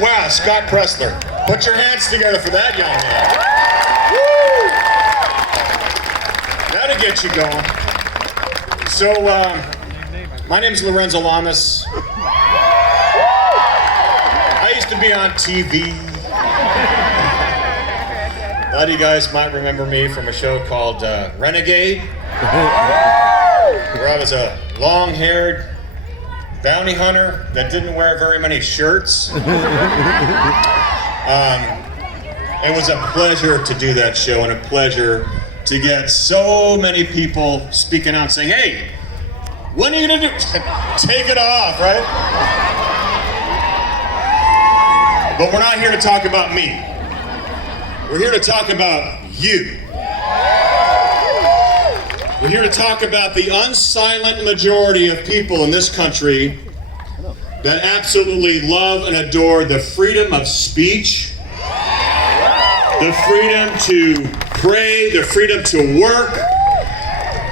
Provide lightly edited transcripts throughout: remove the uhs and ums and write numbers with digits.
Wow, Scott Pressler. Put your hands together for that young man. Woo! That'll get you going. So, my name's Lorenzo Lamas. I used to be on TV. A lot of you guys might remember me from a show called Renegade, where I was a long-haired bounty hunter that didn't wear very many shirts. It was a pleasure to do that show and a pleasure to get so many people speaking out saying, hey, when are you gonna do? Take it off, right? But we're not here to talk about me. We're here to talk about you. We're here to talk about the unsilent majority of people in this country that absolutely love and adore the freedom of speech, the freedom to pray, the freedom to work,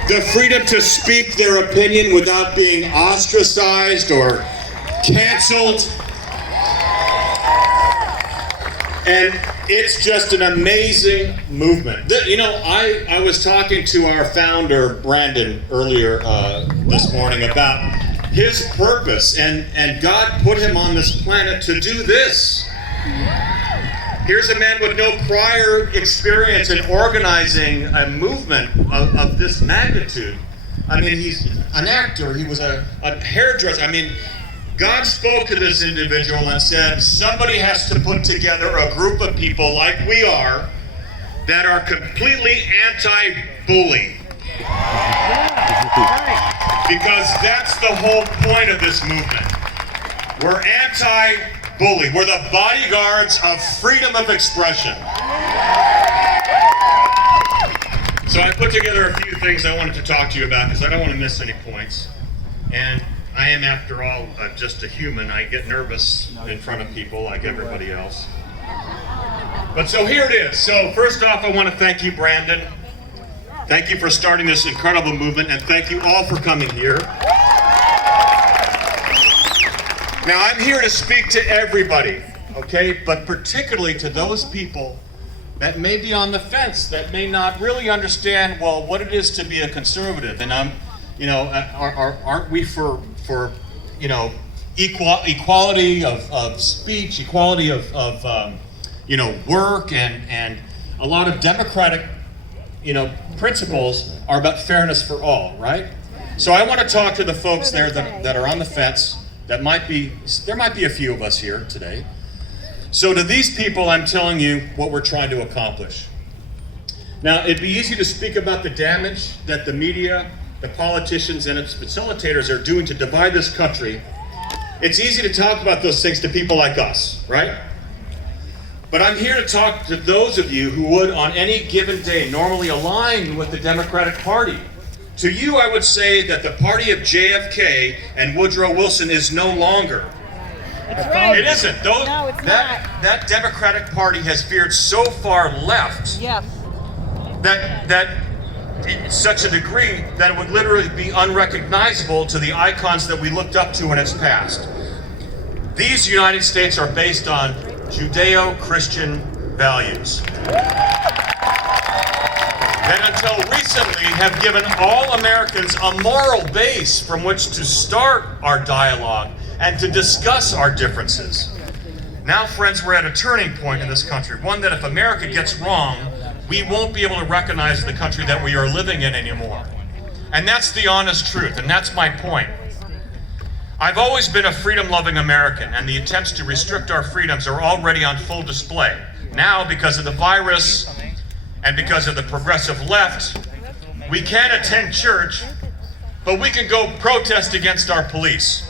the freedom to speak their opinion without being ostracized or canceled. And it's just an amazing movement. You know, I was talking to our founder, Brandon, earlier this morning about his purpose, and God put him on this planet to do this. Here's a man with no prior experience in organizing a movement of this magnitude. I mean, he's an actor, he was a hairdresser. I mean, God spoke to this individual and said, somebody has to put together a group of people like we are that are completely anti-bully. Because that's the whole point of this movement. We're anti-bully. We're the bodyguards of freedom of expression. So I put together a few things I wanted to talk to you about because I don't want to miss any points. And I am, after all, just a human. I get nervous in front of people like everybody else. But so here it is. So first off, I want to thank you, Brandon. Thank you for starting this incredible movement, and thank you all for coming here. Now, I'm here to speak to everybody, okay? But particularly to those people that may be on the fence, that may not really understand, well, what it is to be a conservative. And aren't we for equality of speech, equality of work, and a lot of democratic, principles are about fairness for all, right? So I want to talk to the folks there that are on the fence. There might be a few of us here today. So to these people, I'm telling you what we're trying to accomplish. Now, it'd be easy to speak about the damage that the media, the politicians, and its facilitators are doing to divide this country. It's easy to talk about those things to people like us, right? But I'm here to talk to those of you who would, on any given day, normally align with the Democratic Party. To you, I would say that the party of JFK and Woodrow Wilson is no longer. That's right. It isn't. No, it's not. That Democratic Party has veered so far left Yes. that such a degree that it would literally be unrecognizable to the icons that we looked up to in its past. These United States are based on Judeo-Christian values that until recently have given all Americans a moral base from which to start our dialogue and to discuss our differences. Now, friends, we're at a turning point in this country, one that if America gets wrong, we won't be able to recognize the country that we are living in anymore. And that's the honest truth, and that's my point. I've always been a freedom-loving American, and the attempts to restrict our freedoms are already on full display. Now, because of the virus and because of the progressive left, we can't attend church, but we can go protest against our police,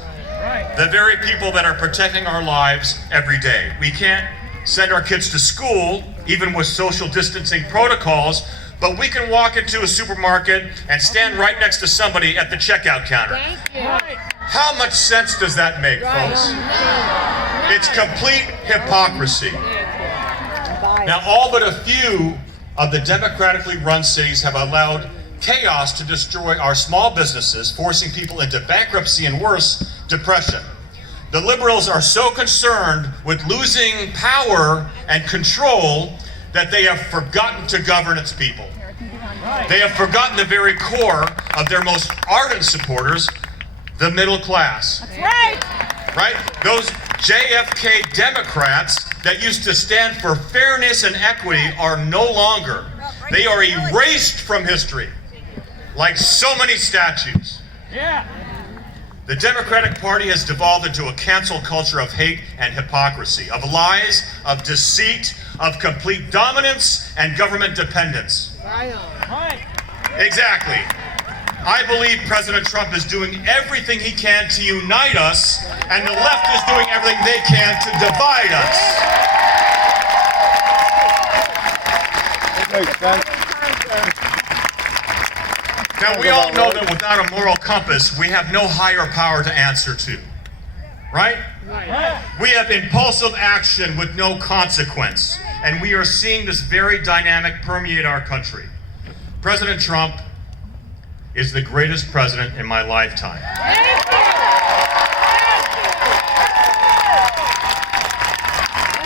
the very people that are protecting our lives every day. We can't send our kids to school, even with social distancing protocols, but we can walk into a supermarket and stand right next to somebody at the checkout counter. Thank you. How much sense does that make, folks? It's complete hypocrisy. Now, all but a few of the democratically run cities have allowed chaos to destroy our small businesses, forcing people into bankruptcy and worse, depression. The liberals are so concerned with losing power and control that they have forgotten to govern its people. They have forgotten the very core of their most ardent supporters, the middle class. That's right. Right? Those JFK Democrats that used to stand for fairness and equity are no longer. They are erased from history, like so many statues. Yeah. The Democratic Party has devolved into a cancel culture of hate and hypocrisy, of lies, of deceit, of complete dominance and government dependence. Right. Exactly. I believe President Trump is doing everything he can to unite us, and the left is doing everything they can to divide us. Now, we all know that without a moral compass, we have no higher power to answer to. Right? We have impulsive action with no consequence, and we are seeing this very dynamic permeate our country. President Trump is the greatest president in my lifetime.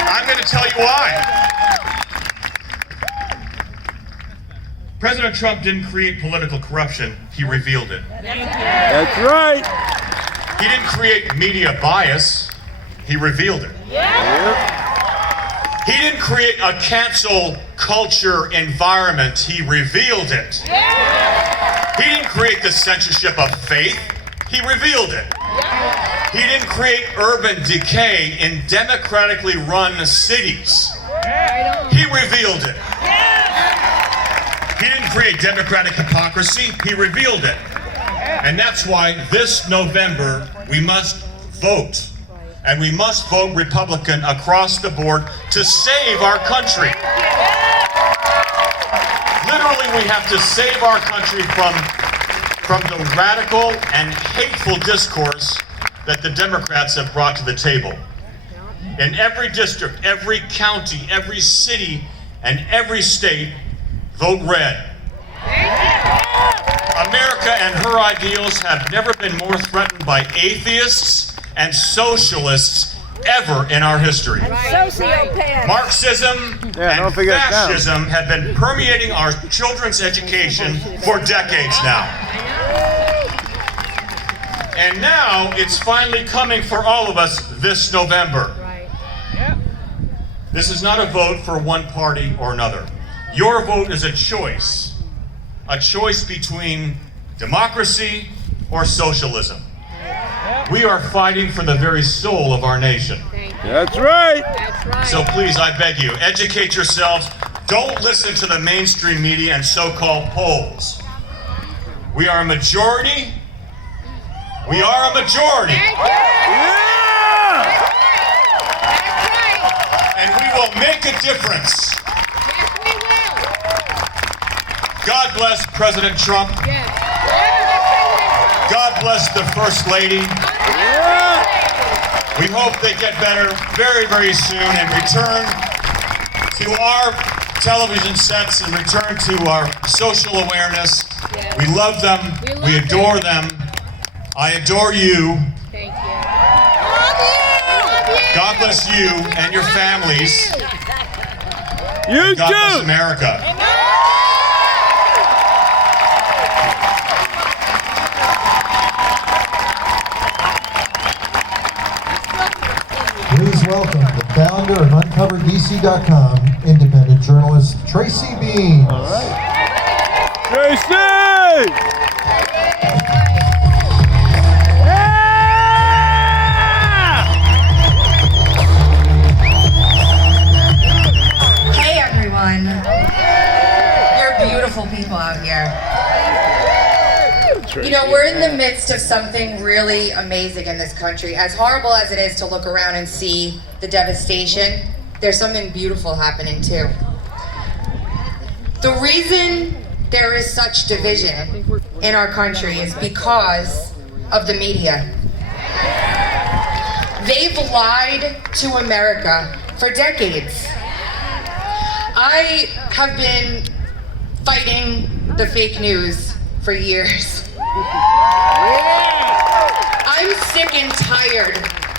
I'm going to tell you why. President Trump didn't create political corruption, he revealed it. That's right. He didn't create media bias, he revealed it. He didn't create a cancel culture environment, he revealed it. He didn't create the censorship of faith, he revealed it. He didn't create urban decay in democratically run cities, he revealed it. He didn't create democratic hypocrisy, he revealed it. And that's why this November we must vote. And we must vote Republican across the board to save our country. Literally, we have to save our country from the radical and hateful discourse that the Democrats have brought to the table. In every district, every county, every city, and every state, vote red. America and her ideals have never been more threatened by atheists and socialists ever in our history. Sociopath. Marxism and fascism have been permeating our children's education for decades now. And now it's finally coming for all of us this November. This is not a vote for one party or another. Your vote is a choice between democracy or socialism. We are fighting for the very soul of our nation. That's right. So please, I beg you, educate yourselves. Don't listen to the mainstream media and so-called polls. We are a majority. We are a majority. Yeah. And we will make a difference. God bless President Trump. God bless the First Lady. We hope they get better very, very soon and return to our television sets and return to our social awareness. We love them. We adore them. I adore you. Thank you. God bless you and your families. You God bless too. America. Please welcome the founder of UncoverDC.com, independent journalist Tracy Beans. All right. Tracy! Hey everyone. You're beautiful people out here. You know, we're in the midst of something really amazing in this country. As horrible as it is to look around and see the devastation, there's something beautiful happening too. The reason there is such division in our country is because of the media. They've lied to America for decades. I have been fighting the fake news for years. I'm sick and tired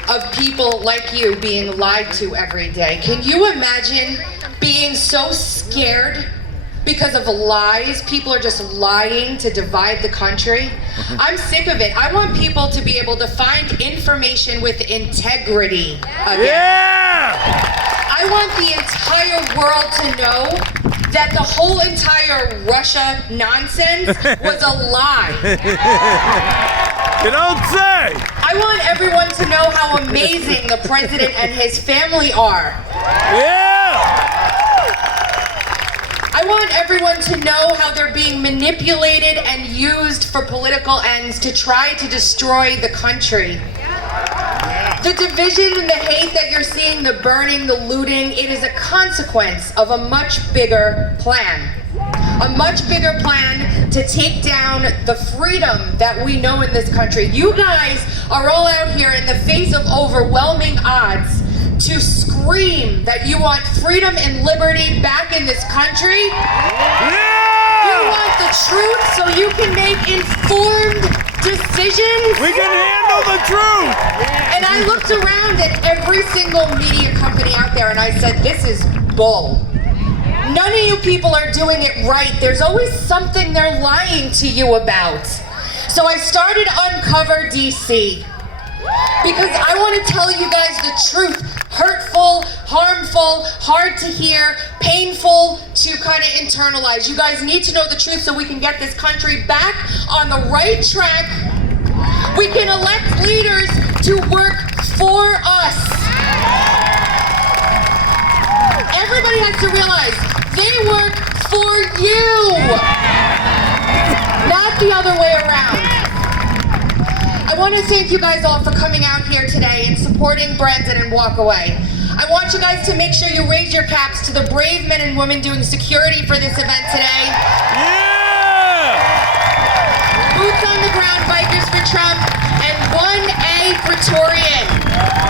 of people like you being lied to every day. Can you imagine being so scared because of lies? People are just lying to divide the country. I'm sick of it. I want people to be able to find information with integrity again. Yeah! I want the entire world to know that the whole entire Russia nonsense was a lie. You don't say! I want everyone to know how amazing the president and his family are. Yeah! I want everyone to know how they're being manipulated and used for political ends to try to destroy the country. The division and the hate that you're seeing, the burning, the looting, it is a consequence of a much bigger plan. A much bigger plan to take down the freedom that we know in this country. You guys are all out here in the face of overwhelming odds to scream that you want freedom and liberty back in this country. You want the truth so you can make informed decisions. We can handle the truth! And I looked around at every single media company out there and I said, this is bull. None of you people are doing it right. There's always something they're lying to you about. So I started Uncover DC because I want to tell you guys the truth. Hurtful, harmful, hard to hear, painful to kind of internalize. You guys need to know the truth so we can get this country back on the right track. We can elect leaders to work for us. Everybody has to realize they work for you, not the other way around. I want to thank you guys all for coming out here today and supporting Brandon and Walk Away. I want you guys to make sure you raise your caps to the brave men and women doing security for this event today. Yeah! Boots on the ground, Bikers for Trump, and 1A Praetorian.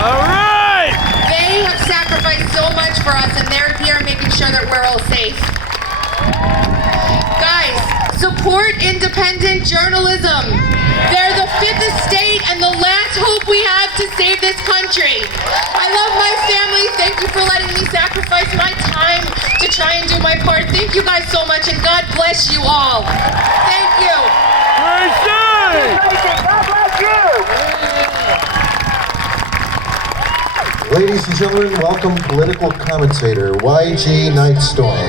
All right! They have sacrificed so much for us and they're here making sure that we're all safe. Guys, support independent journalism. They're the fifth estate and the last hope we have to save this country. I love my family. Thank you for letting me sacrifice my time to try and do my part. Thank you guys so much and God bless you all. Thank you. Ladies and gentlemen, welcome political commentator YG Nightstorm.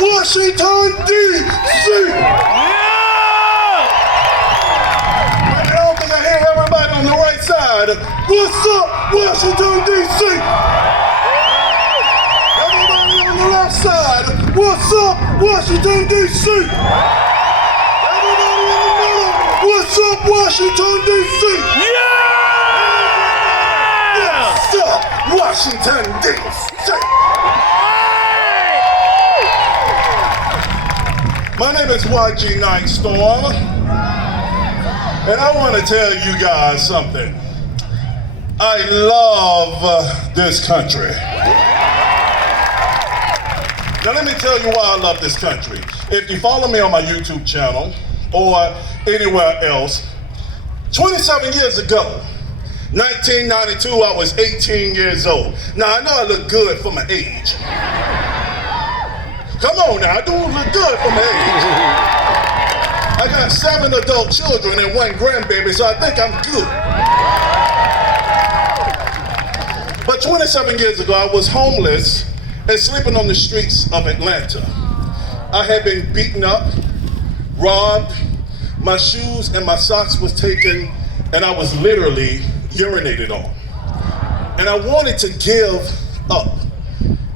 Washington, D.C. Yeah! I don't think I hear everybody on the right side. What's up, Washington, D.C.? Everybody on the left side. What's up, Washington, D.C.? Everybody in the middle. What's up, Washington, D.C.? Yeah! What's up, Washington, D.C.? My name is YG Nightstorm, and I want to tell you guys something. I love this country. Now let me tell you why I love this country. If you follow me on my YouTube channel or anywhere else, 27 years ago, 1992, I was 18 years old. Now I know I look good for my age. Come on now, I don't look good for my age. I got 7 adult children and 1 grandbaby, so I think I'm good. But 27 years ago, I was homeless and sleeping on the streets of Atlanta. I had been beaten up, robbed, my shoes and my socks was taken, and I was literally urinated on. And I wanted to give up.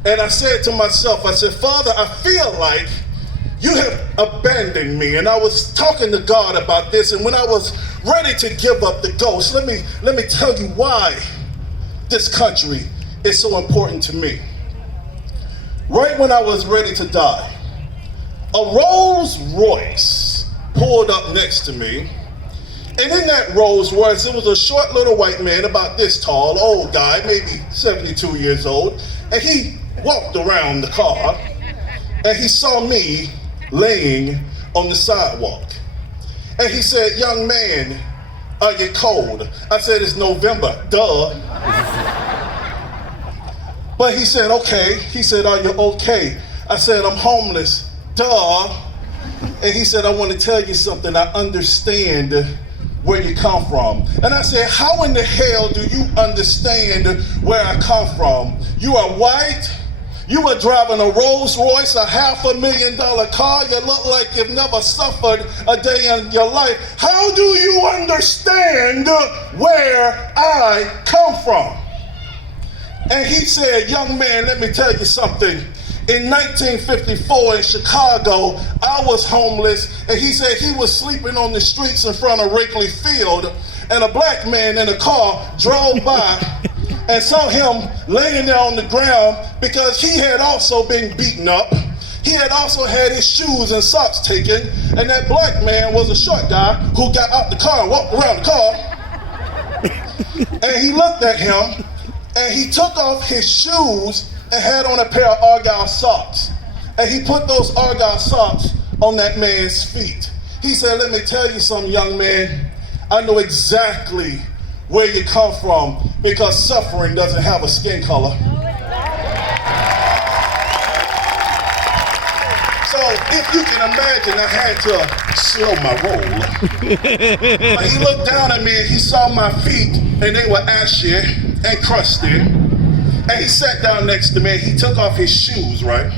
And I said to myself, I said, Father, I feel like you have abandoned me. And I was talking to God about this. And when I was ready to give up the ghost, let me tell you why this country is so important to me. Right when I was ready to die, a Rolls Royce pulled up next to me. And in that Rolls Royce, it was a short little white man, about this tall, old guy, maybe 72 years old. And he walked around the car and he saw me laying on the sidewalk. And he said, "Young man, are you cold?" I said, "It's November, duh." But he said, "Okay." He said, "Are you okay?" I said, "I'm homeless, duh." And he said, "I want to tell you something. I understand where you come from." And I said, "How in the hell do you understand where I come from? You are white. You were driving a Rolls Royce, a $500,000 car. You look like you've never suffered a day in your life. How do you understand where I come from?" And he said, "Young man, let me tell you something. In 1954 in Chicago, I was homeless," and he said he was sleeping on the streets in front of Wrigley Field, and a black man in a car drove by and saw him laying there on the ground because he had also been beaten up. He had also had his shoes and socks taken, and that black man was a short guy who got out the car and walked around the car. And he looked at him, and he took off his shoes and had on a pair of Argyle socks. And he put those Argyle socks on that man's feet. He said, "Let me tell you something, young man. I know exactly where you come from because suffering doesn't have a skin color." So if you can imagine, I had to slow my roll. But he looked down at me and he saw my feet and they were ashy and crusty. And he sat down next to me and he took off his shoes, right?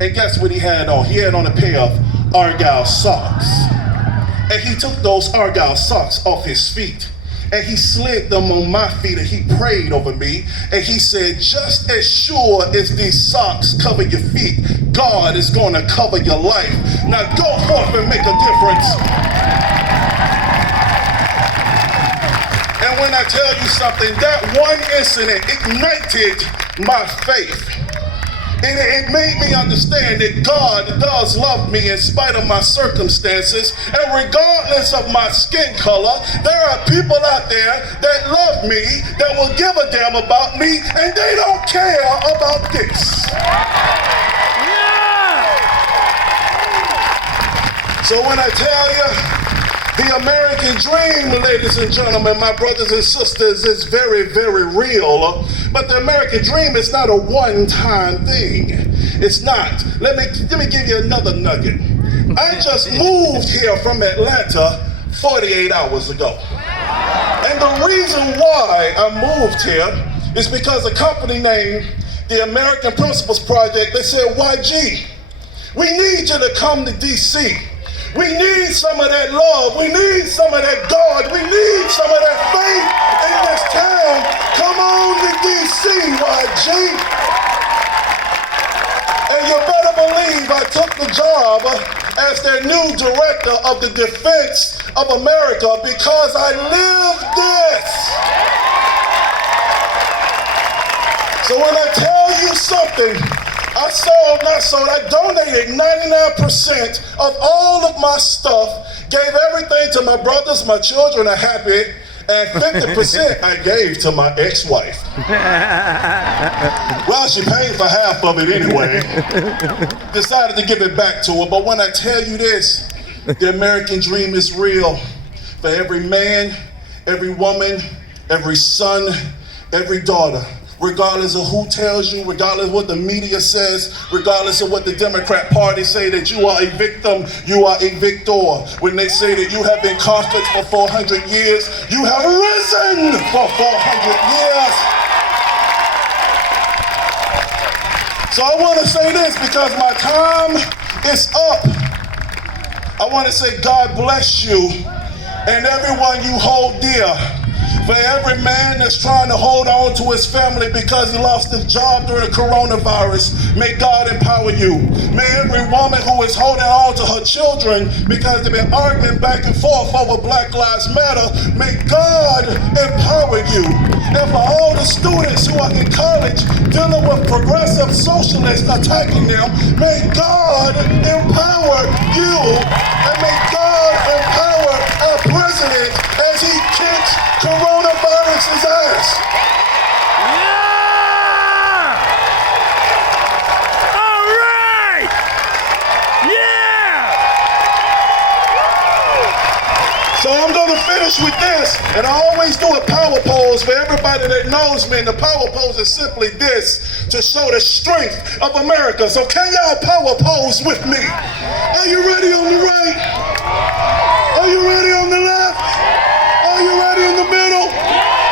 And guess what he had on? He had on a pair of Argyle socks. And he took those Argyle socks off his feet and he slid them on my feet and he prayed over me. And he said, "Just as sure as these socks cover your feet, God is going to cover your life. Now go forth and make a difference." And when I tell you something, that one incident ignited my faith. And it made me understand that God does love me in spite of my circumstances. And regardless of my skin color, there are people out there that love me, that will give a damn about me, and they don't care about this. So when I tell you, the American dream, ladies and gentlemen, my brothers and sisters, is very, very real. But the American dream is not a one-time thing. It's not. Let me give you another nugget. I just moved here from Atlanta 48 hours ago. And the reason why I moved here is because a company named the American Principles Project, they said, "YG, we need you to come to DC. We need some of that love. We need some of that God. We need some of that faith in this town. Come on to DC, YG." And you better believe I took the job as their new director of the Defense of America because I lived this. So when I tell you something, I donated 99% of all of my stuff, gave everything to my brothers, my children are happy, and 50% I gave to my ex-wife. Well, she paid for half of it anyway. Decided to give it back to her, but when I tell you this, the American dream is real. For every man, every woman, every son, every daughter. Regardless of who tells you, regardless of what the media says, regardless of what the Democrat Party say that you are a victim, you are a victor. When they say that you have been conquered for 400 years, you have risen for 400 years. So I want to say this because my time is up. I want to say God bless you and everyone you hold dear. For every man that's trying to hold on to his family because he lost his job during the coronavirus, may God empower you. May every woman who is holding on to her children because they've been arguing back and forth over Black Lives Matter, may God empower you. And for all the students who are in college dealing with progressive socialists attacking them, may God empower you, and may God empower our president as he kicks coronavirus's ass. Yeah! All right! Yeah! So I'm going to finish with this, and I always do a power pose for everybody that knows me, and the power pose is simply this, to show the strength of America. So can y'all power pose with me? Are you ready on the right? Are you ready on the left? Are you ready in the middle?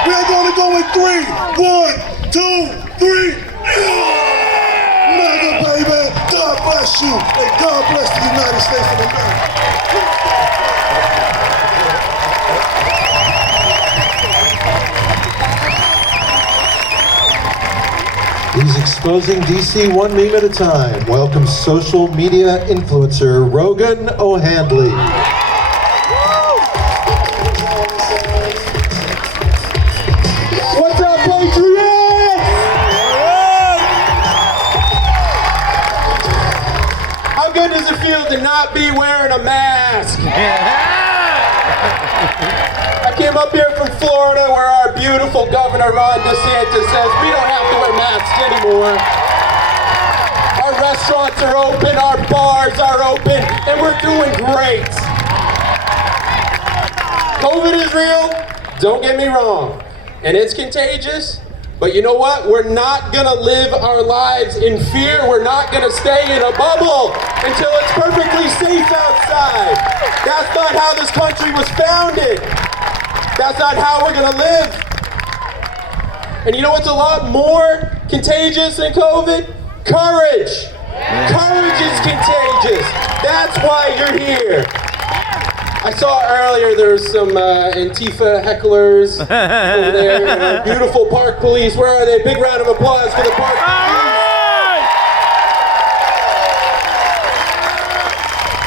We're going to go in 3. 1, 2, 3. Mega baby, God bless you, and God bless the United States of America. He's exposing DC one meme at a time. Welcome social media influencer Rogan O'Handley. What's up, Patriots? How good does it feel to not be wearing a mask? I came up here from Florida where our beautiful Governor Ron DeSantis says we don't have to wear masks anymore. Our restaurants are open, our bars are open, and we're doing great. COVID is real, don't get me wrong, and it's contagious, but you know what? We're not gonna live our lives in fear. We're not gonna stay in a bubble until it's perfectly safe outside. That's not how this country was founded. That's not how we're gonna live. And you know what's a lot more contagious than COVID? Courage. Courage is contagious. That's why you're here. I saw earlier there's some Antifa hecklers over there. Beautiful park police. Where are they? Big round of applause for the park police.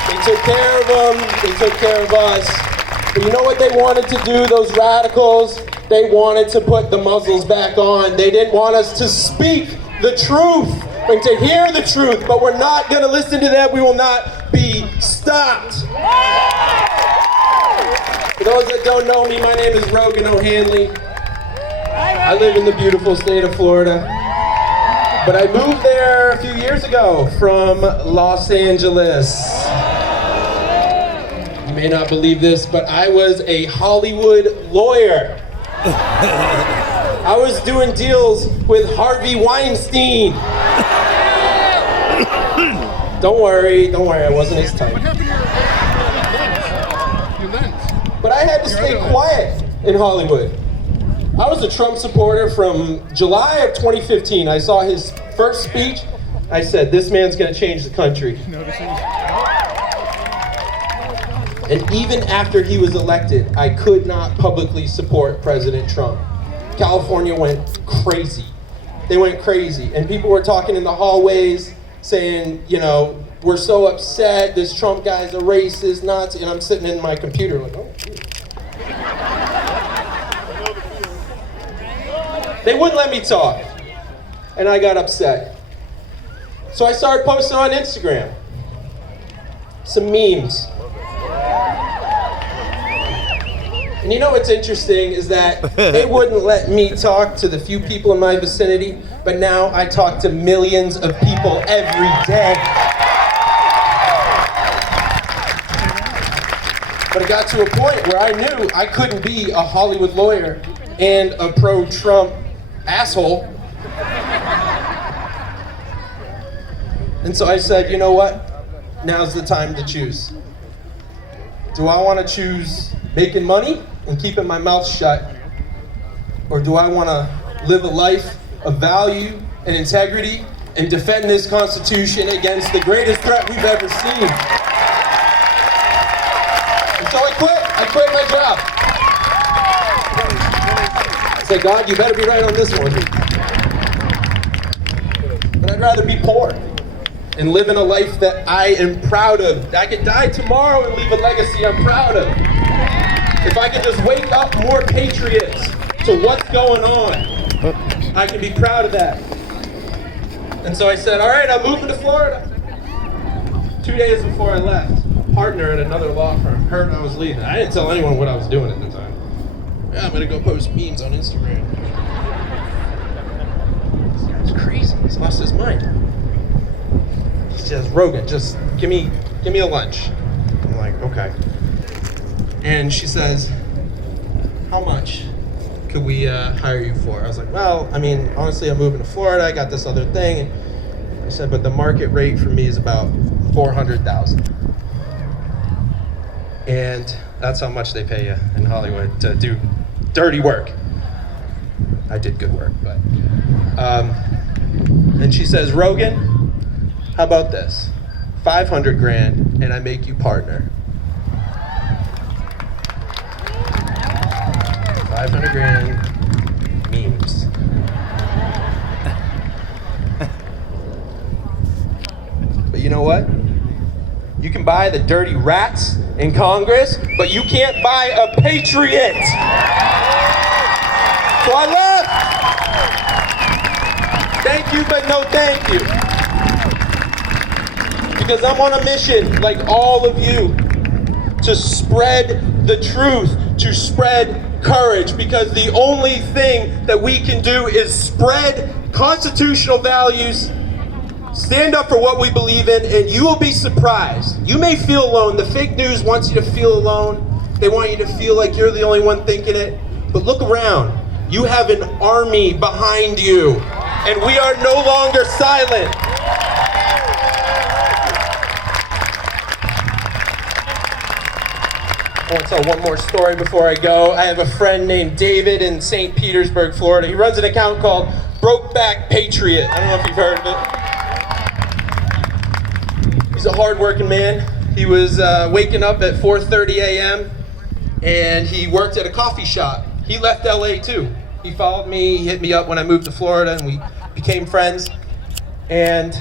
They took care of them. They took care of us. But you know what they wanted to do, those radicals? They wanted to put the muzzles back on. They didn't want us to speak the truth and to hear the truth, but we're not going to listen to that. We will not be stopped. For those that don't know me, my name is Rogan O'Handley. I live in the beautiful state of Florida, but I moved there a few years ago from Los Angeles. You may not believe this, but I was a Hollywood lawyer. I was doing deals with Harvey Weinstein. Don't worry, I wasn't his type. But I had to stay quiet in Hollywood. I was a Trump supporter from July of 2015. I saw his first speech. I said, this man's gonna change the country. And even after he was elected, I could not publicly support President Trump. California went crazy. They went crazy. And people were talking in the hallways saying, you know, we're so upset, this Trump guy's a racist, Nazi, and I'm sitting in my computer like, oh, geez. They wouldn't let me talk, and I got upset. So I started posting on Instagram some memes. And you know what's interesting is that they wouldn't let me talk to the few people in my vicinity, but now I talk to millions of people every day. But it got to a point where I knew I couldn't be a Hollywood lawyer and a pro-Trump asshole. And so I said, you know what? Now's the time to choose. Do I want to choose making money and keeping my mouth shut? Or do I want to live a life of value and integrity and defend this Constitution against the greatest threat we've ever seen? And so I quit my job. said, God, you better be right on this one. But I'd rather be poor and live in a life that I am proud of. I could die tomorrow and leave a legacy I'm proud of. If I could just wake up more patriots to what's going on, I can be proud of that. And so I said, all right, I'm moving to Florida. 2 days before I left, a partner at another law firm heard I was leaving. I didn't tell anyone what I was doing at the time. Yeah, I'm gonna go post memes on Instagram. It's crazy. He's lost his mind. He says, Rogan, just give me a lunch. I'm like, okay. And she says, how much could we hire you for? I was like, well, I mean, honestly, I'm moving to Florida. I got this other thing. And I said, but the market rate for me is about $400,000. And that's how much they pay you in Hollywood to do dirty work. I did good work, but. And she says, Rogan, how about this? 500 grand and I make you partner. 500 grand memes. But you know what? You can buy the dirty rats in Congress, but you can't buy a patriot. So I left. Thank you, but no thank you. Because I'm on a mission, like all of you, to spread the truth, to spread courage, because the only thing that we can do is spread constitutional values, stand up for what we believe in, and you will be surprised. You may feel alone. The fake news wants you to feel alone. They want you to feel like you're the only one thinking it. But look around. You have an army behind you, and we are no longer silent. I want to tell one more story before I go. I have a friend named David in St. Petersburg, Florida. He runs an account called Brokeback Patriot. I don't know if you've heard of it. He's a hardworking man. He was waking up at 4:30 a.m. and he worked at a coffee shop. He left LA too. He followed me, he hit me up when I moved to Florida, and we became friends. And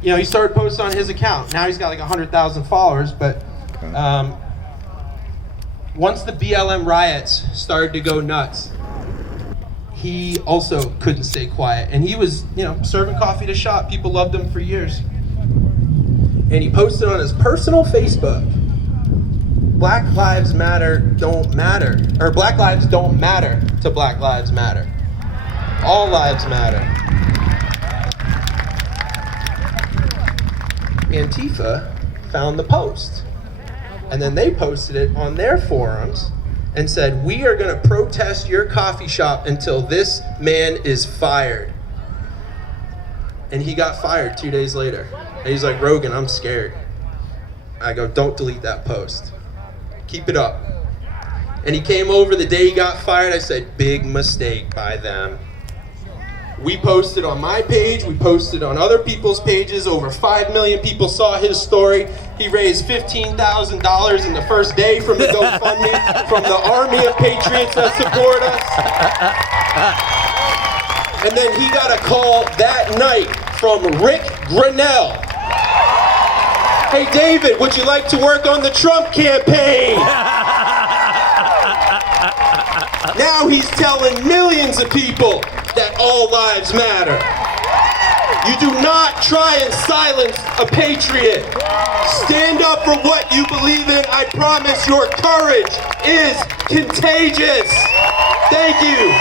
he started posting on his account. Now he's got like 100,000 followers, but once the BLM riots started to go nuts, he also couldn't stay quiet. And he was, serving coffee to shop. People loved him for years. And he posted on his personal Facebook, Black Lives Matter don't matter, or Black Lives don't matter to Black Lives Matter. All lives matter. Antifa found the post. And then they posted it on their forums and said, we are going to protest your coffee shop until this man is fired. And he got fired 2 days later. And he's like, Rogan, I'm scared. I go, don't delete that post. Keep it up. And he came over the day he got fired. I said, big mistake by them. We posted on my page, we posted on other people's pages. Over 5 million people saw his story. He raised $15,000 in the first day from the GoFundMe, from the army of patriots that support us. And then he got a call that night from Rick Grinnell. Hey David, would you like to work on the Trump campaign? Now he's telling millions of people that all lives matter. You do not try and silence a patriot. Stand up for what you believe in. I promise your courage is contagious. Thank you.